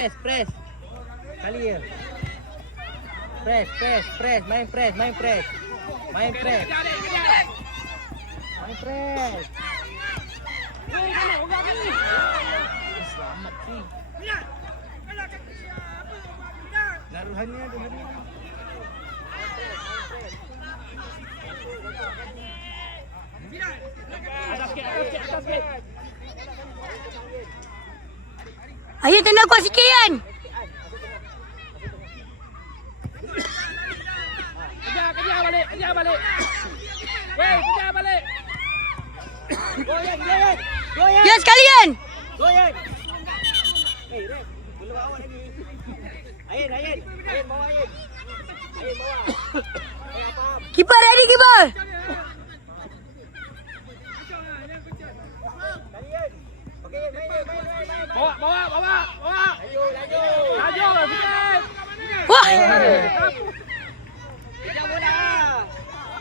Press. Kali ya. Press. Main press. Selamat sih. Naruhannya ada mana? Ayo tendang kuat sikit kan. Kejar balik. Weh, kejar balik. Goyang. Ya sekalian. Goyang. Rek, belum awak lagi. Ayin, bawa Ayin. Ayin bawa. Apa? Kiper ready kiper. Okey, main. Bawa. Laju sikit. Wah. Kejar bola.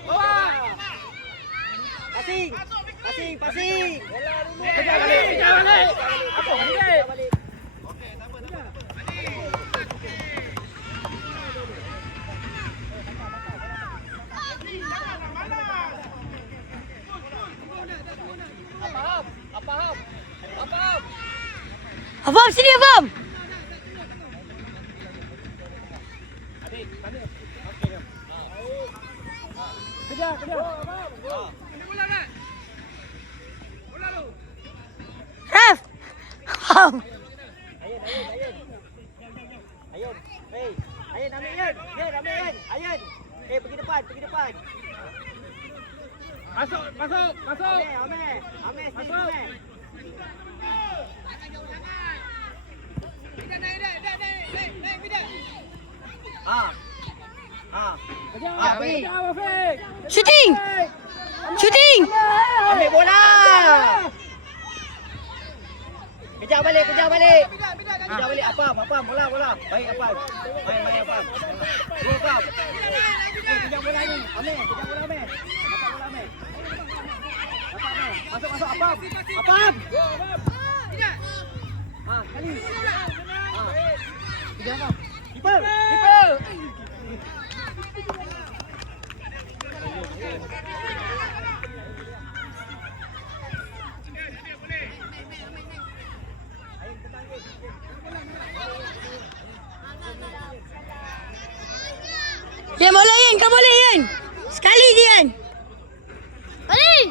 Bawa. Passing. Kejar balik. Apa ni? Apa? Abang sini abang. Kejar. Raf. Wow. Ayin, ambil Ayin. Pergi depan. Masuk. Ambil. Masuk. Kejar, Afiq. Shooting. Ambil bola. Kejar balik. Apa? Bola. Baik apa? Main apa? Go apa? Kejar bola ni. Ambil. Dapat bola ambil. Masuk apa? Kali. Kejar apa? Kiper. Ya bola Yan, kau boleh Yan. Sekali je Yan. Boleh.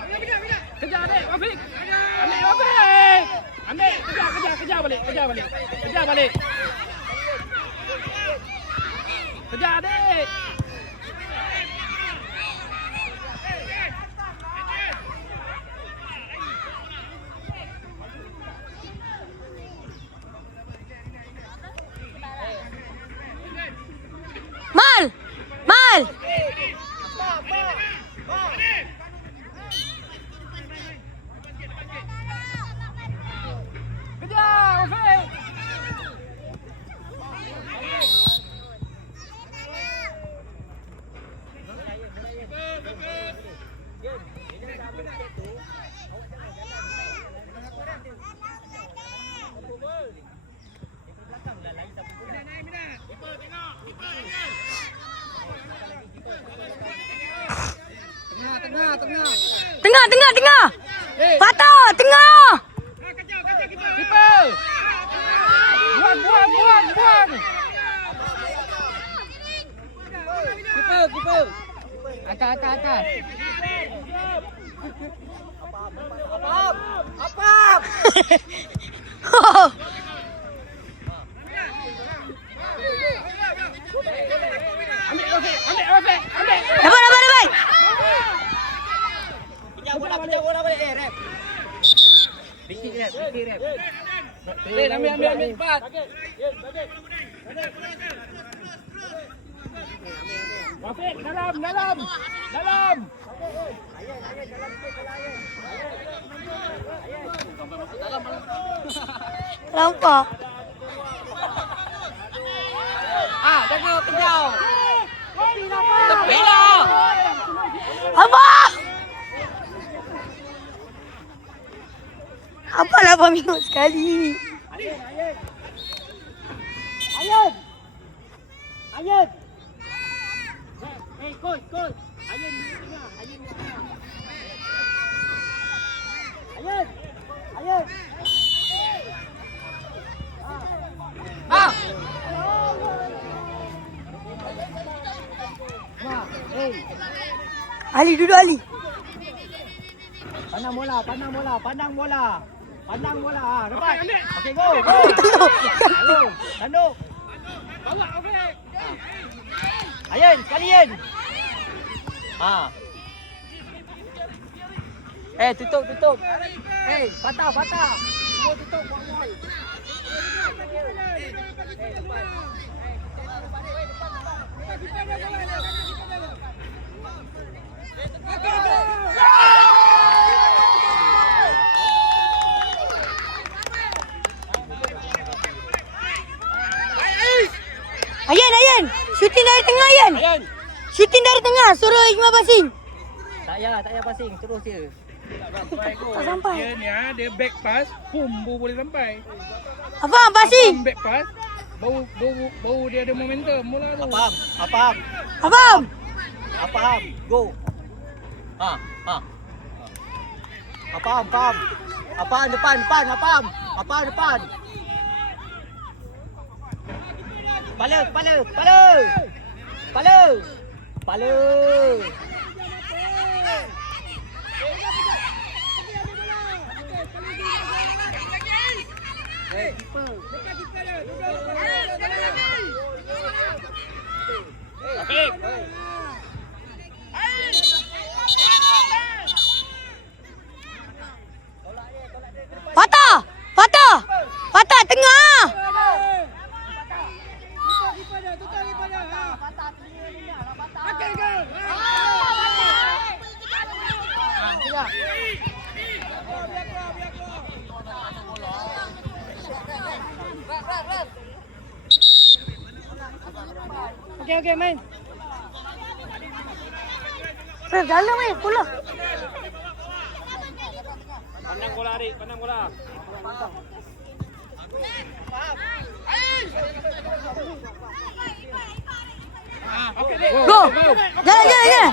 Kejar adik, Afiq. Ambil Afiq. Ambil, kejar balik. Kejar adik. Mal. Kejar Afiq. Tengah. Patah, tengah. Kiper. Buang. Kiper. Atas. Apa? Ambil Afiq. Dapat. Kejar bola balik. Rep. Bikin rep. Ambil cepat. Afiq, dalam. Nampak. Jaga kejau. Tepi lah. Abang. Apalah 8 minit sekali. Ali duduk Ali. Pandang bola, pandang bola, pandang bola. Pandang bola. Ha, dapat. Ambil. Okey, go. Go. Go. Tanduk. Bawa Afiq. Ayan, sekali Yen. Ha. Tutup, tutup. Patah, patah. Go tutup, buang gol. Ayan. Shooting dari tengah Ayan. Ayan. Shooting dari tengah. Suruh Iqmal passing. Tak payah passing, terus je. Tak sampai. Dia ni dia back pass, boom, boleh sampai. Abang passing. Back pass, bau dia ada momentum mula tu. Apam. Abang. Go. Ha. Apam. Apam depan, apam. Apam depan. Kepala. Patah tengah. Okey, main. Dalam main bola. Pandang bola Arik, pandang bola. Okey, Go. Jalan.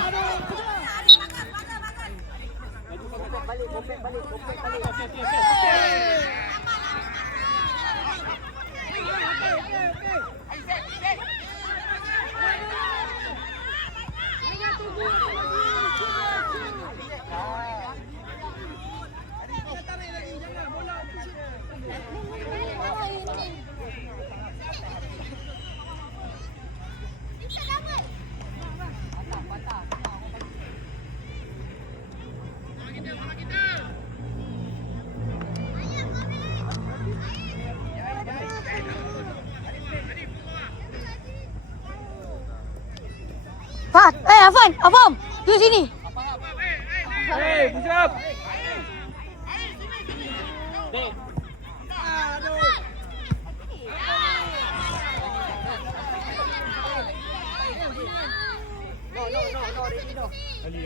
Afam. Duduk sini. push up. Ali.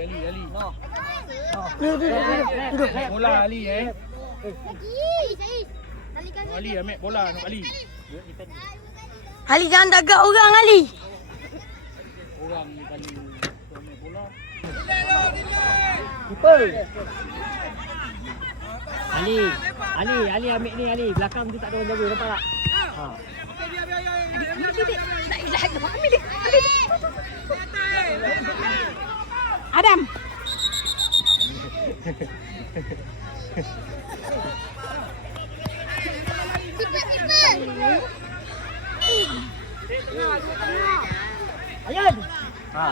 Duduk. Bola Ali Ali ambil bola nak Ali. Ali jangan tagak orang Ali. Orang ni kali ambil bola. Keeper. Ali ambil ni Ali. Belakang tu tak ada orang jaga, nampak tak? Ha. Adam. Ayan. Ha.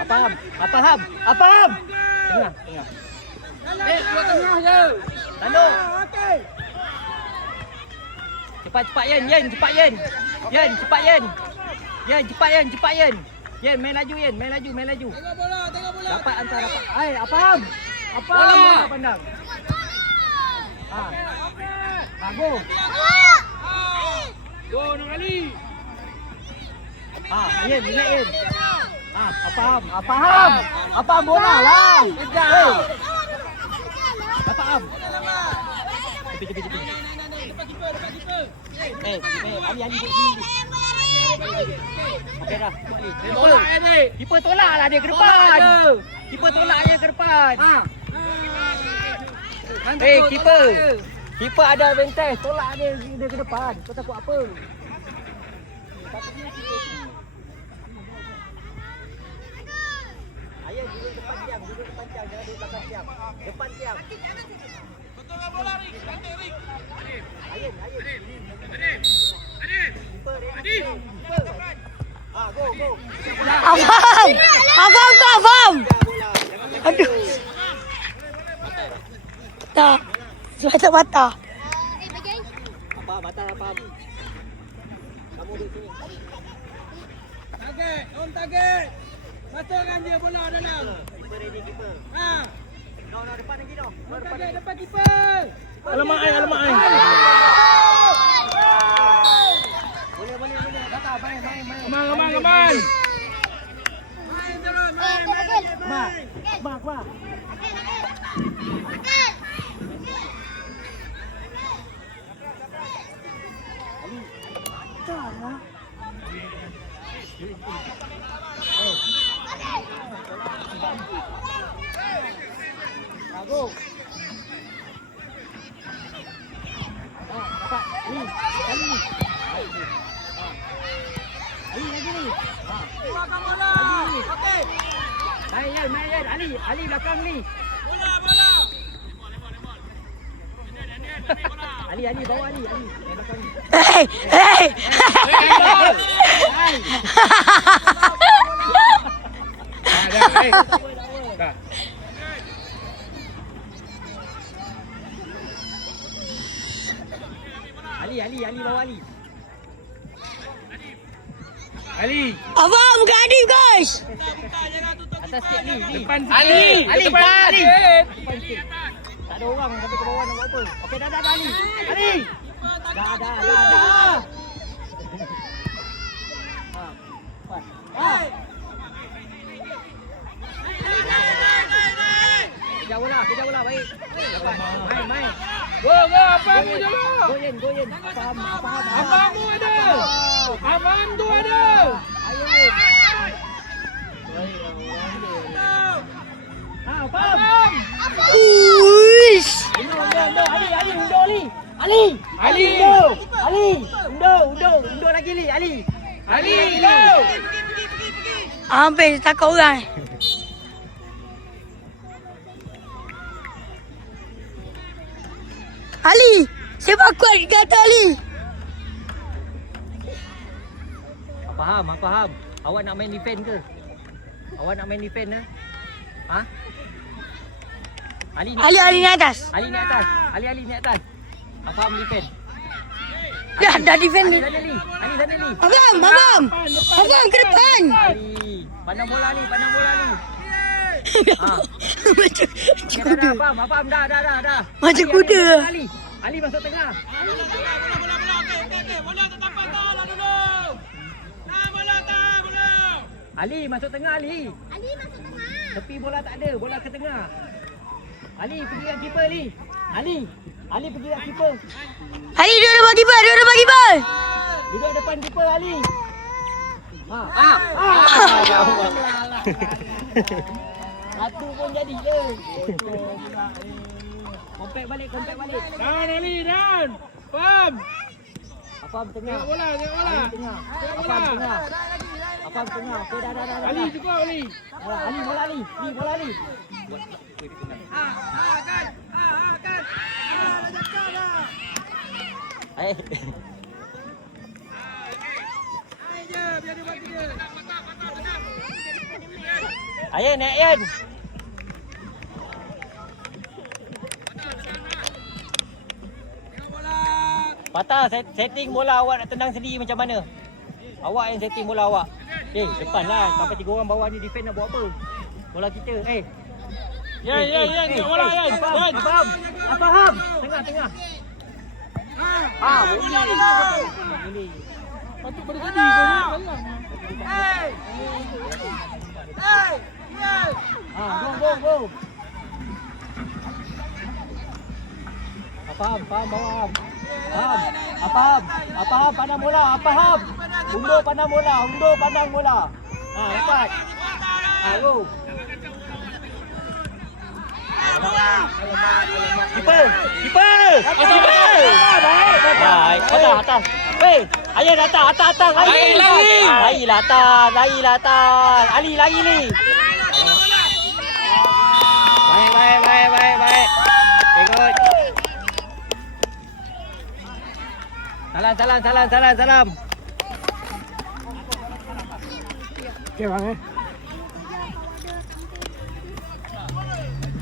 Apam. Tengah. Tengah je. Tanduk. Cepat Yen, cepat Yen. Yen, cepat Yen. Yen, main laju. Tengok bola. Dapat hantar. Apam. Bola. Pandang. Go. Go nak Ali. Yen. Apam bola lah. Kejar. Dapat Am. Tepi. Ali duduk sini. Okey dah. Tolak ni. Keeper tolaklah dia ke depan. Keeper tolak dia ke depan. Keeper. Keeper ada advantage. Tolak dia ke depan. Kau takut apa? Ayah duduk depan tiang. Jangan duduk belakang tiang. Depan tiang. Betul lah bola Rik. Cantik Rik. Ayah. Adin. Go. Afam. Aduh. Tak. Sebab mata. Apa? Kamu duduk sini. Target. Masukkan dia bola dalam. Keeper ready, keeper. No, depan lagi no. Depan kiper. Alamak ai. Boleh. Datang, main. Aman. Main terus. Mak. Go. Dapat. Ali. Ali lagi ni. Keluarkan bola. Okey. Main. Ali belakang ni. Bola. Ali bawa Ali. Belakang ni. Hey. Dah. Ali bawa Ali. Ali. Afam, bukan Adif guys. Jangan tutup. Atas sikit ni. Depan Ali. depan. Depan sikit. Tak ada orang sampai ke bawah nak buat apa. Okey dah Ali. Ali. Dah. Kejar bola baik. Dapat. Main. Go, apamu dulu. Goyen. Faham. Apamu ada. Abang tu ada. Ayo. Faham. Uish. Undo lagi Ali. Ali, go. Hampir takut orang. Ali, sepak kuat kata Ali. Faham. Awak nak main defend ke? Ha? Ali Ali ni atas. Ali ni atas. Faham defend. Dah defend ni. Ali sana Ali. Abang ke depan. Ali. Pandang bola ni. Macam kuda. Faham. Dah. Macam kuda. Ali masuk tengah. Bola. Okey. Bola tertapak lah dulu. Bola. Ali masuk tengah Ali. Tepi bola tak ada, bola ke tengah. Ali pergi dengan keeper Ali. Ali pergi dengan keeper. Ali dua depan kiper. Duduk depan keeper Ali. Satu pun jadi je. Kompak balik. Dan Ali, dan. Faham. Faham tengah. Tengok bola. Ali tengah. Faham tengah. Okey dah. Ali cukup Ali. Ali bola Ali. Bola Ali. Kan. Dah cakap dah. Eh. Main je, biar dia buat dia. Ayan, Ayan. Patah setting bola awak nak tenang sendiri macam mana? Awak yang setting bola awak. Depan lah. Sampai 3 orang bawah ni defend nak buat apa? Bola kita. Ya. Tengok bola ya. Faham. Tengah. Boleh. Patut pada jadi kau ni. Go. Faham. Faham. Pandang bola. Faham. Undo pandang bola. Dapat. Go. Keeper. Baik. Atas. Weh, ayah datang atas. Lari lah atas. Ali lari ni. Baik. Okay, good. Salam. Okey bang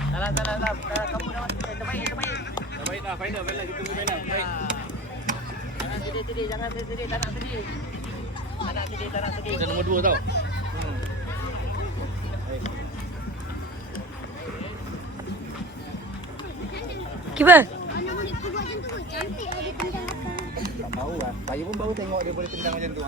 Salam. Kamu dah masuk. Terbaik. Baik dah, final kita tunggu final. Baik. Jangan sedih. Tak nak sedih. Kita nombor 2 tau. Keeper. Tak tahu lah. Saya pun baru tengok dia boleh tendang macam tu.